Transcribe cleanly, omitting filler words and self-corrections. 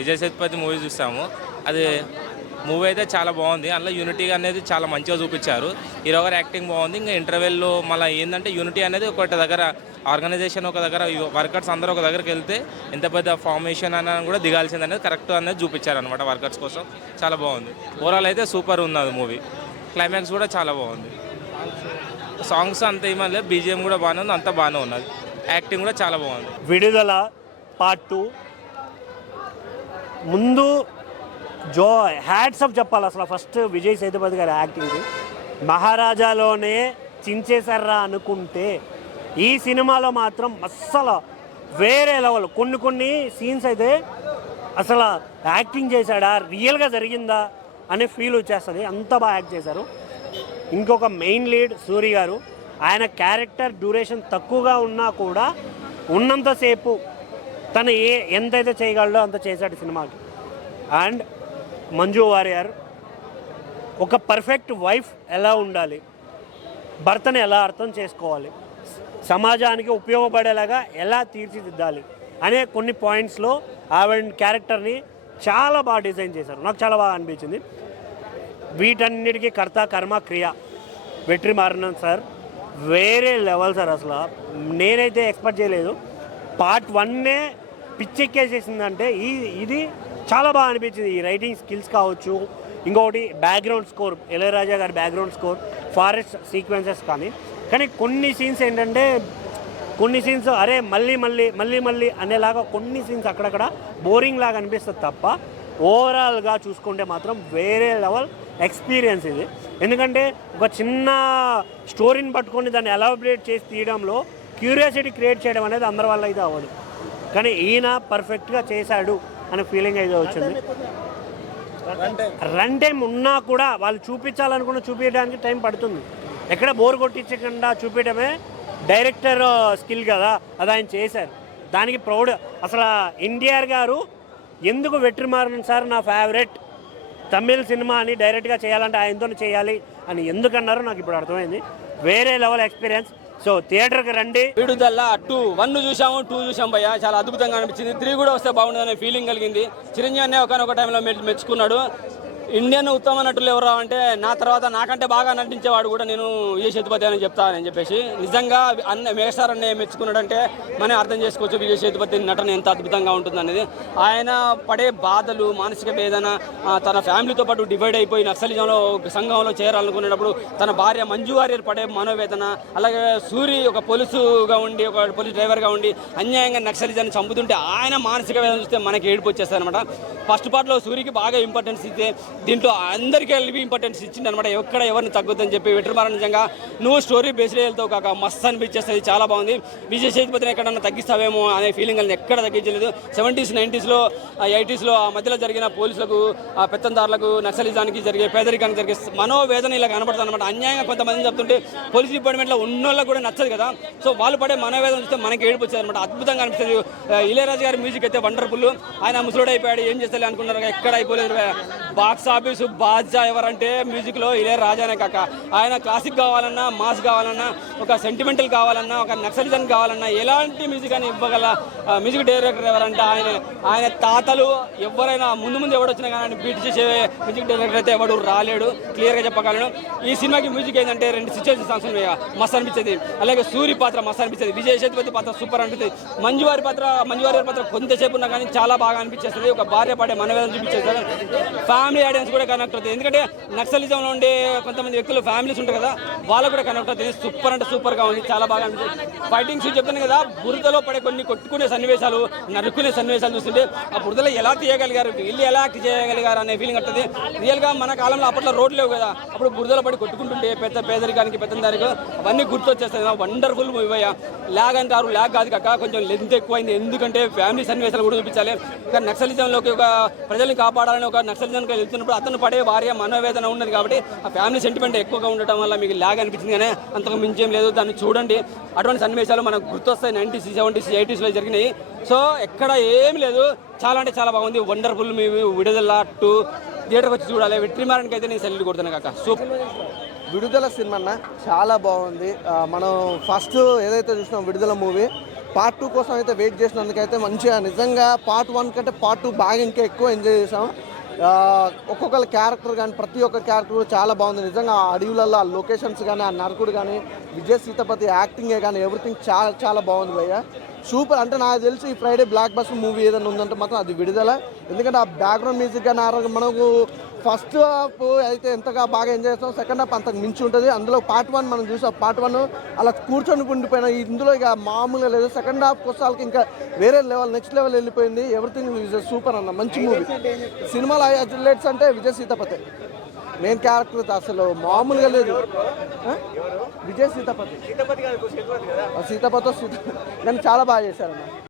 Vijay Sethupathi movie చూసాము. అది movie అయితే చాలా బాగుంది. అందులో యూనిటీ అనేది చాలా మంచిగా చూపించారు. హీరో గారు యాక్టింగ్ బాగుంది. ఇంకా ఇంటర్వెల్లో మళ్ళీ ఏంటంటే యూనిటీ అనేది ఒకటి దగ్గర ఆర్గనైజేషన్ ఒక దగ్గర వర్కర్స్ అందరూ ఒక దగ్గరికి వెళ్తే ఎంత పెద్ద ఫార్మేషన్ అని కూడా దిగాల్సింది అనేది కరెక్ట్ అనేది చూపించారు అనమాట. వర్కర్స్ కోసం చాలా బాగుంది. ఓవరాల్ అయితే సూపర్ ఉన్నది మూవీ. క్లైమాక్స్ కూడా చాలా బాగుంది. సాంగ్స్ అంత ఏమీ లేదు, బీజిఎం కూడా బాగానే ఉంది, అంతా బాగానే ఉన్నది. యాక్టింగ్ కూడా చాలా బాగుంది. విడుదల పార్ట్ 2 ముందు హ్యాట్స్ ఆఫ్ చెప్పాలి. అసలు ఫస్ట్ విజయ్ సేతుపతి గారి యాక్టింగ్ మహారాజాలోనే చించేశారా అనుకుంటే ఈ సినిమాలో మాత్రం అస్సలు వేరే లెవెల్. కొన్ని సీన్స్ అయితే అసలు యాక్టింగ్ చేశాడా, రియల్గా జరిగిందా అనే ఫీల్ వచ్చేస్తుంది. అంత బాగా యాక్ట్ చేశారు. ఇంకొక మెయిన్ లీడ్ సూరి గారు, ఆయన క్యారెక్టర్ డ్యూరేషన్ తక్కువగా ఉన్నా కూడా ఉన్నంతసేపు తను ఎంతైతే చేయగలడో అంత చేశాడు సినిమాకి. అండ్ మంజు వారియర్ ఒక పర్ఫెక్ట్ వైఫ్ ఎలా ఉండాలి, భర్తను ఎలా అర్థం చేసుకోవాలి, సమాజానికి ఉపయోగపడేలాగా ఎలా తీర్చిదిద్దాలి అనే కొన్ని పాయింట్స్లో ఆవిడ క్యారెక్టర్ని చాలా బాగా డిజైన్ చేశారు. నాకు చాలా బాగా అనిపించింది. వీటన్నిటికీ కర్త కర్మ క్రియ వెట్రిమారన్ సార్ వేరే లెవెల్ సార్. అసలు నేనైతే ఎక్స్పెక్ట్ చేయలేదు. పార్ట్ 1 పిచ్చెక్కేసేసిందంటే ఇది చాలా బాగా అనిపించింది. ఈ రైటింగ్ స్కిల్స్ కావచ్చు, ఇంకొకటి బ్యాక్గ్రౌండ్ స్కోర్, ఇళయరాజా గారి బ్యాక్గ్రౌండ్ స్కోర్, ఫారెస్ట్ సీక్వెన్సెస్ కానీ కొన్ని సీన్స్ ఏంటంటే కొన్ని సీన్స్ అరే మళ్ళీ అనేలాగా కొన్ని సీన్స్ అక్కడక్కడ బోరింగ్ లాగా అనిపిస్తుంది తప్ప ఓవరాల్గా చూసుకుంటే మాత్రం వేరే లెవెల్ ఎక్స్పీరియన్స్ ఇది. ఎందుకంటే ఒక చిన్న స్టోరీని పట్టుకొని దాన్ని ఎలాబరేట్ చేసి తీయడంలో క్యూరియాసిటీ క్రియేట్ చేయడం అనేది అందరి వల్ల అయితే అవ్వదు. కానీ ఈయన పర్ఫెక్ట్గా చేశాడు అనే ఫీలింగ్ అయితే వచ్చింది. రన్ టైం ఉన్నా కూడా వాళ్ళు చూపించాలనుకున్న చూపించడానికి టైం పడుతుంది. ఎక్కడ బోర్ కొట్టించకుండా చూపించడమే డైరెక్టర్ స్కిల్ కదా, అది ఆయన చేశారు. దానికి ప్రౌడ్. అసలు ఎన్టీఆర్ గారు ఎందుకు వెట్రిమారన్ సార్ నా ఫేవరెట్ తమిళ్ సినిమా అని డైరెక్ట్గా చేయాలంటే ఆయనతో చేయాలి అని ఎందుకన్నారో నాకు ఇప్పుడు అర్థమైంది. వేరే లెవెల్ ఎక్స్పీరియన్స్. సో థియేటర్కి రండి. విడుదల 1 చూసాము, 2 చూసాం భయ్య. చాలా అద్భుతంగా అనిపించింది. 3 కూడా వస్తే బాగుండదనే ఫీలింగ్ కలిగింది. చిరంజీవి అనే ఒకనొక టైంలో మెచ్చుకున్నాడు. ఇండియన్ ఉత్తమ నటులు ఎవరు అంటే నా తర్వాత నాకంటే బాగా నటించేవాడు కూడా నేను విజయ్ సేతుపతి అని చెప్తానని చెప్పేసి నిజంగా మెగాస్టార్ అనే మెచ్చుకున్నాడంటే మనం అర్థం చేసుకోవచ్చు విజయ్ సేతుపతి నటన ఎంత అద్భుతంగా ఉంటుంది అనేది. ఆయన పడే బాధలు, మానసిక వేదన, తన ఫ్యామిలీతో పాటు డివైడ్ అయిపోయి నక్సలిజంలో సంఘంలో చేరాలనుకునేటప్పుడు తన భార్య మంజు వారియర్ పడే మనోవేదన, అలాగే సూరి ఒక పోలీసుగా ఉండి ఒక పోలీస్ డ్రైవర్గా ఉండి అన్యాయంగా నక్సలిజాన్ని చంపుతుంటే ఆయన మానసిక వేదన చూస్తే మనకి ఏడుపు వచ్చేస్తాయి అనమాట. ఫస్ట్ పార్ట్లో సూరికి బాగా ఇంపార్టెన్స్ ఇస్తే దీంట్లో అందరికీ కలిపి ఇంపార్టెన్స్ ఇచ్చింది అనమాట. ఎక్కడ ఎవరిని తగ్గుద్దని చెప్పి వెట్రిమారన్ నిజంగా నువ్వు స్టోరీ బేస్లో వెళ్తావు కాక మస్తు అనిపించేస్తుంది. చాలా బాగుంది. విజయ్ సేతుపతిని ఎక్కడన్నా తగ్గిస్తావేమో అనే ఫీలింగ్ అని ఎక్కడ తగ్గించలేదు. 70s 90sలో 80sలో ఆ మధ్యలో జరిగిన పోలీసులకు, ఆ పెత్తందారులకు, నక్సలిజానికి జరిగే పేదరికానికి జరిగే మనోవేదన ఇలా కనబడుతుంది అనమాట. అన్యాయంగా కొంతమంది చెప్తుంటే పోలీస్ డిపార్ట్మెంట్లో ఉన్నోళ్ళకి కూడా నచ్చదు కదా. సో వాళ్ళు పడే మనోవేదన చూస్తే మనకి ఏడుపు వచ్చేది అనమాట. అద్భుతంగా అనిపిస్తుంది. ఇళయరాజా గారి మ్యూజిక్ అయితే వండర్ఫుల్. ఆయన ముసలోడు అయిపోయాడు, ఏం చేస్తారు అనుకున్నారు, ఎక్కడ అయిపోలేదు. బాక్స్ ఆఫీసు బాద్షా ఎవరంటే మ్యూజిక్లో ఇళయరాజానే కాక. ఆయన క్లాసిక్ కావాలన్నా, మాస్ కావాలన్నా, ఒక సెంటిమెంటల్ కావాలన్నా, ఒక నక్సలిజం కావాలన్నా ఎలాంటి మ్యూజిక్ అని ఇవ్వగల మ్యూజిక్ డైరెక్టర్ ఎవరంటే ఆయన తాతలు. ఎవరైనా ముందు ఎవడొచ్చినా కానీ బీట్ చేసే మ్యూజిక్ డైరెక్టర్ అయితే ఎవడు రాలేడు, క్లియర్గా చెప్పగలను. ఈ సినిమాకి మ్యూజిక్ ఏంటంటే 2 సిచ్యువేషన్ సాంగ్స్ ఉన్నాయి, మస్తు అనిపించేది. అలాగే సూరి పాత్ర మస్తు అనిపించేది. విజయ్ సేతుపతి పాత్ర సూపర్ అనిపిస్తుంది. మంజు వారి పాత్ర కొంతసేపు ఉన్నా కానీ చాలా బాగా అనిపించేస్తుంది. ఒక భార్య పడే మనవేదన చూపించేస్తారు. ఫ్యామిలీ ఆడియన్స్ కూడా కనెక్ట్ అవుతుంది. ఎందుకంటే నక్సలిజంలో ఉండే కొంతమంది వ్యక్తులు ఫ్యామిలీస్ ఉంటారు కదా, వాళ్ళకు కూడా కనెక్ట్ అవుతుంది. సూపర్ అంటే సూపర్గా ఉంది, చాలా బాగా అనిపిస్తుంది. ఫైటింగ్ సీన్ చెప్తాను కదా, బురదలో పడే కొన్ని కొట్టుకునే సన్నివేశాలు, నరుక్కునే సన్నివేశాలు చూస్తుంటే ఆ బురదలో ఎలా తీయగలిగారు, వీళ్ళు ఎలా యాక్ట్ చేయగలిగారు అనే ఫీలింగ్ వస్తుంది. రియల్గా మన కాలంలో అప్పట్లో రోడ్లు లేవు కదా, అప్పుడు బురదలో పడి కొట్టుకుంటుంటే పేదరికానికి పెద్దందారికి అవన్నీ గుర్తొచ్చేస్తాయి. వండర్ఫుల్ మూవీ అయ్యా. ల్యాగ్ అంటారు, ల్యాగ్ కాదు కాక కొంచెం లెంత్ ఎక్కువైంది. ఎందుకంటే ఫ్యామిలీ సన్నివేశాలు కూడా చూపించాలి. కానీ నక్సలిజంలోకి ఒక ప్రజల్ని కాపాడాలని ఒక నక్సలిజంకి వెళ్తున్నప్పుడు అతను పడే భార్య మనోవేదన ఉన్నది కాబట్టి ఆ ఫ్యామిలీ సెంటిమెంట్ ఎక్కువగా ఉండటం వల్ల మీకు ల్యాగ్ అనిపించింది. కానీ అంతకు మించేం లేదు. దాన్ని చూడండి. అటువంటి సన్నివేశాలు మనకు గుర్తొస్తాయి. 90s 70s 80sలో జరిగినాయి. సో ఎక్కడ ఏమి లేదు, చాలా అంటే చాలా బాగుంది. Wonderful movie. విడుదల 2 థియేటర్కి వచ్చి చూడాలి. వెట్రిమారన్కి అయితే నేను సెల్యూట్ కొడుతున్నాను కాక. సూపర్. విడుదల సినిమా చాలా బాగుంది. మనం ఫస్ట్ ఏదైతే చూసినాం విడుదల మూవీ, పార్ట్ 2 కోసం అయితే వెయిట్ చేసినందుకైతే మంచిగా నిజంగా పార్ట్ 1 కంటే పార్ట్ 2 బాగా ఇంకా ఎక్కువ ఎంజాయ్ చేసాం. ఒక్కొక్కరి క్యారెక్టర్ కానీ ప్రతి ఒక్క క్యారెక్టర్ చాలా బాగుంది నిజంగా. ఆ అడవులలో ఆ లొకేషన్స్ కానీ ఆ నరకుడు కానీ విజయ్ సీతపతి యాక్టింగే కానీ ఎవ్రీథింగ్ చాలా చాలా బాగుంది భయ్య. సూపర్. అంటే నాకు తెలిసి ఈ ఫ్రైడే బ్లాక్ బస్టర్ మూవీ ఏదైనా ఉందంటే మాత్రం అది విడుదల. ఎందుకంటే ఆ బ్యాక్గ్రౌండ్ మ్యూజిక్ కానీ మనకు ఫస్ట్ హాఫ్ అయితే ఎంతగా బాగా ఎంజాయ్ చేస్తాం, సెకండ్ హాఫ్ అంతకు మించి ఉంటుంది. అందులో పార్ట్ 1 మనం చూసాం. పార్ట్ 1 అలా కూర్చొని ఉండిపోయినా ఇందులో ఇక మామూలుగా లేదు. సెకండ్ హాఫ్ వచ్చేసరికి ఇంకా వేరే లెవెల్ నెక్స్ట్ లెవెల్ వెళ్ళిపోయింది. ఎవ్రీథింగ్ సూపర్ అన్న, మంచి మూవీ. సినిమాలో హైలైట్స్ అంటే విజయ్ సీతపతి మెయిన్ క్యారెక్టర్ అసలు మామూలుగా లేదు. విజయ్ సీతపతి కానీ చాలా బాగా చేశారన్న.